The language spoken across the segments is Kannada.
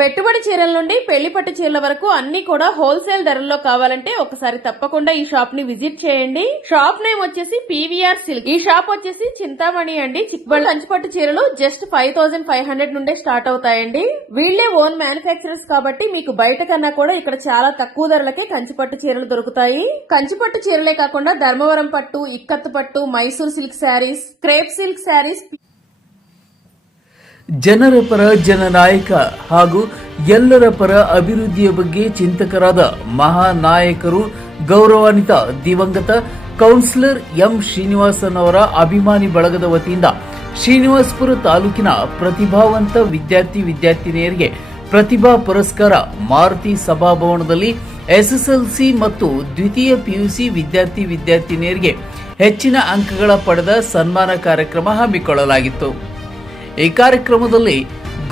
పెట్టుబడి చీరల నుండి పెళ్లి పట్టు చీరల వరకు అన్ని కూడా హోల్సేల్ ధరల్లో కావాలంటే ఒకసారి తప్పకుండా ఈ షాప్ ని విజిట్ చేయండి. షాప్ నేమ్ వచ్చేసి పీవీఆర్ సిల్క్. ఈ షాప్ వచ్చేసి చింతామణి అండి. చిక్బళ్ళ కంచిపట్టు చీరలు జస్ట్ 5500 నుండే స్టార్ట్ అవుతాయండి. వీళ్లే ఓన్ మ్యానుఫ్యాక్చరర్స్ కాబట్టి మీకు బయట కన్నా కూడా ఇక్కడ చాలా తక్కువ ధరలకే కంచిపట్టు చీరలు దొరుకుతాయి. కంచిపట్టు చీరలే కాకుండా ధర్మవరం పట్టు, ఇక్కత్తు పట్టు, Mysore silk saris, crepe silk saris, ಜನರ ಪರ ಜನನಾಯಕ ಹಾಗೂ ಎಲ್ಲರ ಪರ ಅಭಿವೃದ್ಧಿಯ ಬಗ್ಗೆ ಚಿಂತಕರಾದ ಮಹಾನಾಯಕರು ಗೌರವಾನ್ವಿತ ದಿವಂಗತ ಕೌನ್ಸಿಲರ್ ಎಂ ಶ್ರೀನಿವಾಸನ್ ಅವರ ಅಭಿಮಾನಿ ಬಳಗದ ವತಿಯಿಂದ ಶ್ರೀನಿವಾಸಪುರ ತಾಲೂಕಿನ ಪ್ರತಿಭಾವಂತ ವಿದ್ಯಾರ್ಥಿನಿಯರಿಗೆ ಪ್ರತಿಭಾ ಪುರಸ್ಕಾರ ಮಾರುತಿ ಸಭಾಭವನದಲ್ಲಿ ಎಸ್ಎಸ್ಎಲ್ಸಿ ಮತ್ತು ದ್ವಿತೀಯ ಪಿಯುಸಿ ವಿದ್ಯಾರ್ಥಿನಿಯರಿಗೆ ಹೆಚ್ಚಿನ ಅಂಕಗಳ ಪಡೆದ ಸನ್ಮಾನ ಕಾರ್ಯಕ್ರಮ ಹಮ್ಮಿಕೊಳ್ಳಲಾಗಿತ್ತು. ಈ ಕಾರ್ಯಕ್ರಮದಲ್ಲಿ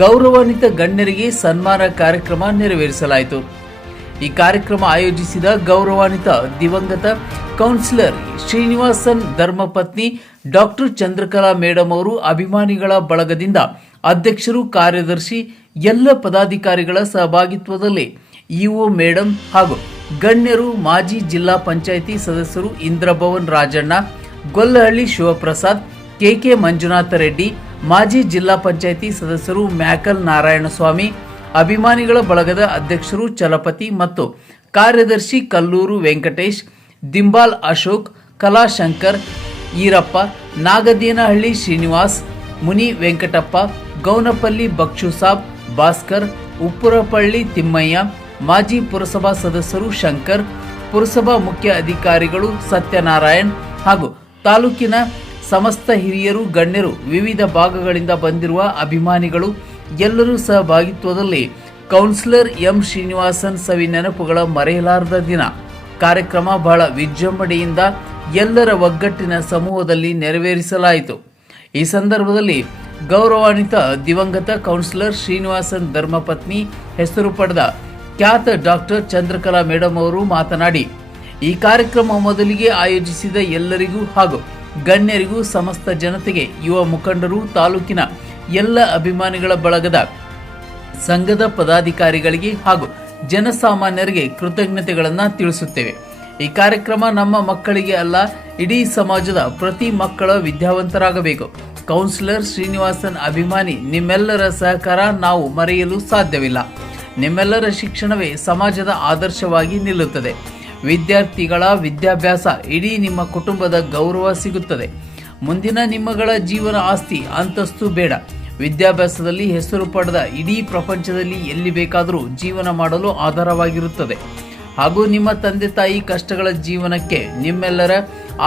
ಗೌರವಾನ್ವಿತ ಗಣ್ಯರಿಗೆ ಸನ್ಮಾನ ಕಾರ್ಯಕ್ರಮ ನೆರವೇರಿಸಲಾಯಿತು. ಈ ಕಾರ್ಯಕ್ರಮ ಆಯೋಜಿಸಿದ ಗೌರವಾನ್ವಿತ ದಿವಂಗತ ಕೌನ್ಸಿಲರ್ ಶ್ರೀನಿವಾಸನ್ ಧರ್ಮಪತ್ನಿ ಡಾಕ್ಟರ್ ಚಂದ್ರಕಲಾ ಮೇಡಂ ಅವರು ಅಭಿಮಾನಿಗಳ ಬಳಗದಿಂದ ಅಧ್ಯಕ್ಷರು, ಕಾರ್ಯದರ್ಶಿ, ಎಲ್ಲ ಪದಾಧಿಕಾರಿಗಳ ಸಹಭಾಗಿತ್ವದಲ್ಲಿ ಇಒ ಮೇಡಂ ಹಾಗೂ ಗಣ್ಯರು, ಮಾಜಿ ಜಿಲ್ಲಾ ಪಂಚಾಯಿತಿ ಸದಸ್ಯರು ಇಂದ್ರಭವನ್ ರಾಜಣ್ಣ, ಗೊಲ್ಲಹಳ್ಳಿ ಶಿವಪ್ರಸಾದ್, ಕೆಕೆ ಮಂಜುನಾಥ ರೆಡ್ಡಿ, ಮಾಜಿ ಜಿಲ್ಲಾ ಪಂಚಾಯಿತಿ ಸದಸ್ಯರು ಮ್ಯಾಕಲ್ ನಾರಾಯಣಸ್ವಾಮಿ, ಅಭಿಮಾನಿಗಳ ಬಳಗದ ಅಧ್ಯಕ್ಷರು ಚಲಪತಿ ಮತ್ತು ಕಾರ್ಯದರ್ಶಿ ಕಲ್ಲೂರು ವೆಂಕಟೇಶ್, ದಿಂಬಾಲ್ ಅಶೋಕ್, ಕಲಾಶಂಕರ್, ಈರಪ್ಪ, ನಾಗದೇನಹಳ್ಳಿ ಶ್ರೀನಿವಾಸ್, ಮುನಿ ವೆಂಕಟಪ್ಪ, ಗೌನಪಲ್ಲಿ ಬಕ್ಷುಸಾಬ್, ಭಾಸ್ಕರ್, ಉಪ್ಪುರಪಳ್ಳಿ ತಿಮ್ಮಯ್ಯ, ಮಾಜಿ ಪುರಸಭಾ ಸದಸ್ಯರು ಶಂಕರ್, ಪುರಸಭಾ ಮುಖ್ಯ ಅಧಿಕಾರಿಗಳು ಸತ್ಯನಾರಾಯಣ್ ಹಾಗೂ ತಾಲೂಕಿನ ಸಮಸ್ತ ಹಿರಿಯರು, ಗಣ್ಯರು, ವಿವಿಧ ಭಾಗಗಳಿಂದ ಬಂದಿರುವ ಅಭಿಮಾನಿಗಳು ಎಲ್ಲರೂ ಸಹಭಾಗಿತ್ವದಲ್ಲಿ ಕೌನ್ಸಿಲರ್ ಎಂ ಶ್ರೀನಿವಾಸನ್ ಸವಿ ನೆನಪುಗಳ ಮರೆಯಲಾರದ ದಿನ ಕಾರ್ಯಕ್ರಮ ಬಹಳ ವಿಜೃಂಭಣೆಯಿಂದ ಎಲ್ಲರ ಒಗ್ಗಟ್ಟಿನ ಸಮೂಹದಲ್ಲಿ ನೆರವೇರಿಸಲಾಯಿತು. ಈ ಸಂದರ್ಭದಲ್ಲಿ ಗೌರವಾನ್ವಿತ ದಿವಂಗತ ಕೌನ್ಸಿಲರ್ ಶ್ರೀನಿವಾಸನ್ ಧರ್ಮಪತ್ನಿ ಹೆಸರು ಪಡೆದ ಖ್ಯಾತ ಡಾಕ್ಟರ್ ಚಂದ್ರಕಲಾ ಮೇಡಂ ಅವರು ಮಾತನಾಡಿ, ಈ ಕಾರ್ಯಕ್ರಮ ಮೊದಲಿಗೆ ಆಯೋಜಿಸಿದ ಎಲ್ಲರಿಗೂ ಹಾಗೂ ಗಣ್ಯರಿಗೂ, ಸಮಸ್ತ ಜನತೆಗೆ, ಯುವ ಮುಖಂಡರು, ತಾಲೂಕಿನ ಎಲ್ಲ ಅಭಿಮಾನಿಗಳ ಬಳಗದ ಸಂಘದ ಪದಾಧಿಕಾರಿಗಳಿಗೆ ಹಾಗೂ ಜನಸಾಮಾನ್ಯರಿಗೆ ಕೃತಜ್ಞತೆಗಳನ್ನು ತಿಳಿಸುತ್ತೇವೆ. ಈ ಕಾರ್ಯಕ್ರಮ ನಮ್ಮ ಮಕ್ಕಳಿಗೆ ಅಲ್ಲ, ಇಡೀ ಸಮಾಜದ ಪ್ರತಿ ಮಕ್ಕಳ ವಿದ್ಯಾವಂತರಾಗಬೇಕು. ಕೌನ್ಸಿಲರ್ ಶ್ರೀನಿವಾಸನ್ ಅಭಿಮಾನಿ ನಿಮ್ಮೆಲ್ಲರ ಸಹಕಾರ ನಾವು ಮರೆಯಲು ಸಾಧ್ಯವಿಲ್ಲ. ನಿಮ್ಮೆಲ್ಲರ ಶಿಕ್ಷಣವೇ ಸಮಾಜದ ಆದರ್ಶವಾಗಿ ನಿಲ್ಲುತ್ತದೆ. ವಿದ್ಯಾರ್ಥಿಗಳ ವಿದ್ಯಾಭ್ಯಾಸ ಇಡೀ ನಿಮ್ಮ ಕುಟುಂಬದ ಗೌರವ ಸಿಗುತ್ತದೆ. ಮುಂದಿನ ನಿಮ್ಮಗಳ ಜೀವನ ಆಸ್ತಿ ಅಂತಸ್ತು ಬೇಡ. ವಿದ್ಯಾಭ್ಯಾಸದಲ್ಲಿ ಹೆಸರು ಪಡೆದ ಇಡೀ ಪ್ರಪಂಚದಲ್ಲಿ ಎಲ್ಲಿ ಬೇಕಾದರೂ ಜೀವನ ಮಾಡಲು ಆಧಾರವಾಗಿರುತ್ತದೆ. ಹಾಗೂ ನಿಮ್ಮ ತಂದೆ ತಾಯಿ ಕಷ್ಟಗಳ ಜೀವನಕ್ಕೆ ನಿಮ್ಮೆಲ್ಲರ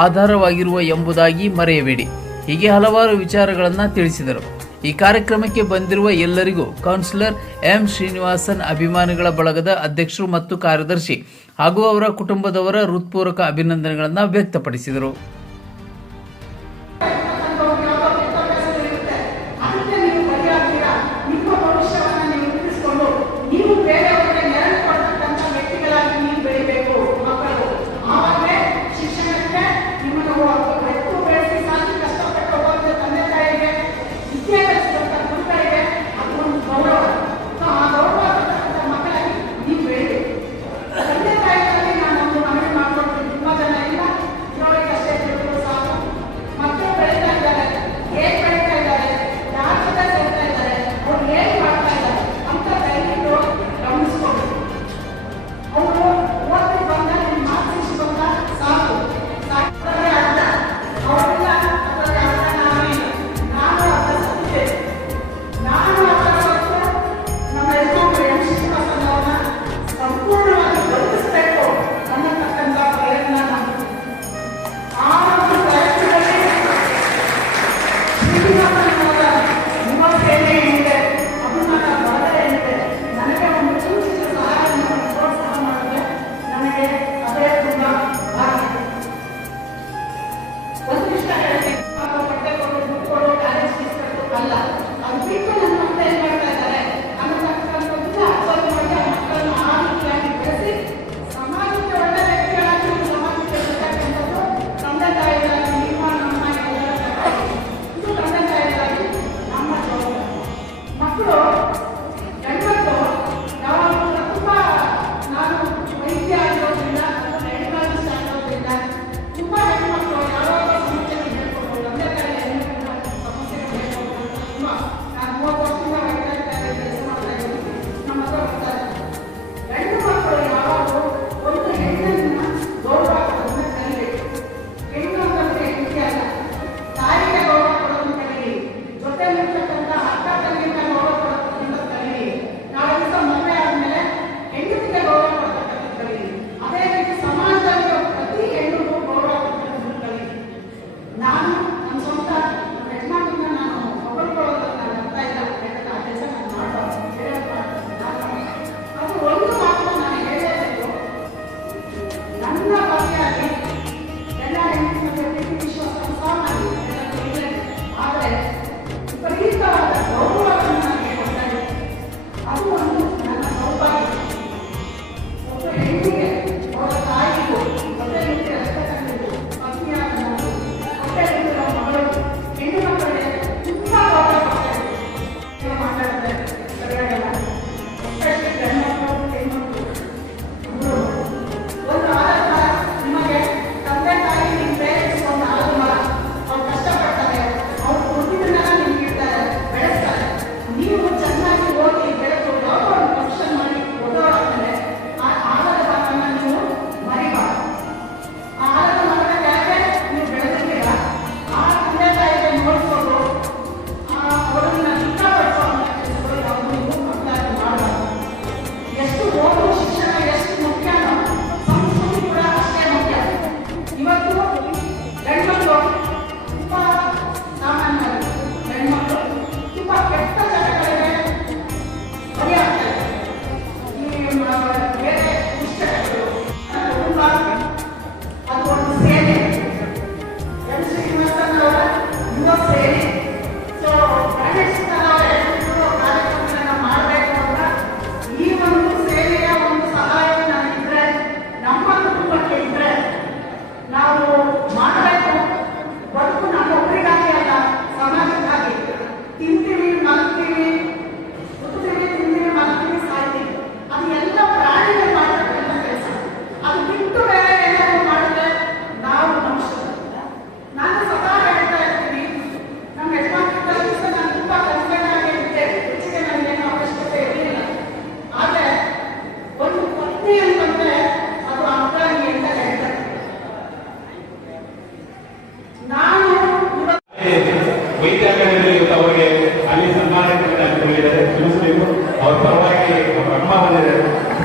ಆಧಾರವಾಗಿರುವ ಎಂಬುದಾಗಿ ಮರೆಯಬೇಡಿ. ಹೀಗೆ ಹಲವಾರು ವಿಚಾರಗಳನ್ನು ತಿಳಿಸಿದರು. ಈ ಕಾರ್ಯಕ್ರಮಕ್ಕೆ ಬಂದಿರುವ ಎಲ್ಲರಿಗೂ ಕೌನ್ಸಿಲರ್ ಎಂ ಶ್ರೀನಿವಾಸನ್ ಅಭಿಮಾನಿಗಳ ಬಳಗದ ಅಧ್ಯಕ್ಷರು ಮತ್ತು ಕಾರ್ಯದರ್ಶಿ ಹಾಗೂ ಅವರ ಕುಟುಂಬದವರ ಹೃತ್ಪೂರ್ವಕ ಅಭಿನಂದನೆಗಳನ್ನು ವ್ಯಕ್ತಪಡಿಸಿದರು.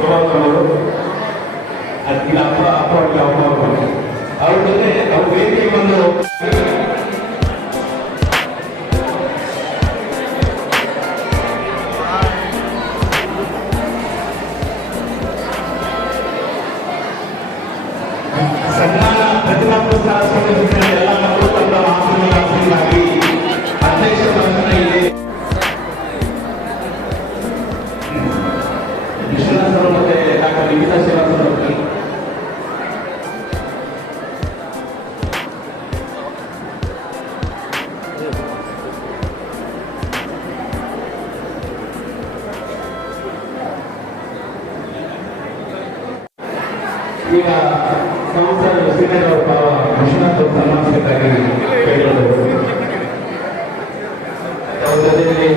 ಗೌರವರು ಅದಕ್ಕೆ ಅಪ್ಪ ಅವ್ರಿಗೆ ಅಮ್ಮ ಅವ್ರ ಜೊತೆ ಅವ್ರ ವೇದಿಕೆ ಬಂದು ಸನ್ಮಾನ ಪ್ರತಿಭಾ ಪುರಸ್ಕಾರ ಸ್ವೀಕರಿಸಿದ ಎಲ್ಲ ಮಕ್ಕಳು ತಮ್ಮ ಆಸನವಾಗಿ ಅಧ್ಯಕ್ಷ ಭಾಷಣ ಇದೆ. ವಿಶ್ವನಾಥ್ ಅವರು ಮತ್ತೆ ಡಾಕ್ಟರ್ ಲಿಖಿತಾ ಶ್ರೀನಿವಾಸ್ ಅವರು ಈಗ ಕೌನ್ಸಿಲರ್ ಸೀನಿಯರ್ ಅವರು ವಿಶ್ವನಾಥ್ ಅವರು ಸನ್ಮಾನಿಸಬೇಕಾಗಿ ಕೇಳಿದರು. ಅವ್ರ ಜೊತೆಯಲ್ಲಿ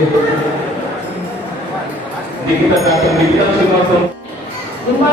ಡಾಕ್ಟರ್ ಲಿಖಿತಾ ಶ್ರೀನಿವಾಸ್ ತುಂಬಾ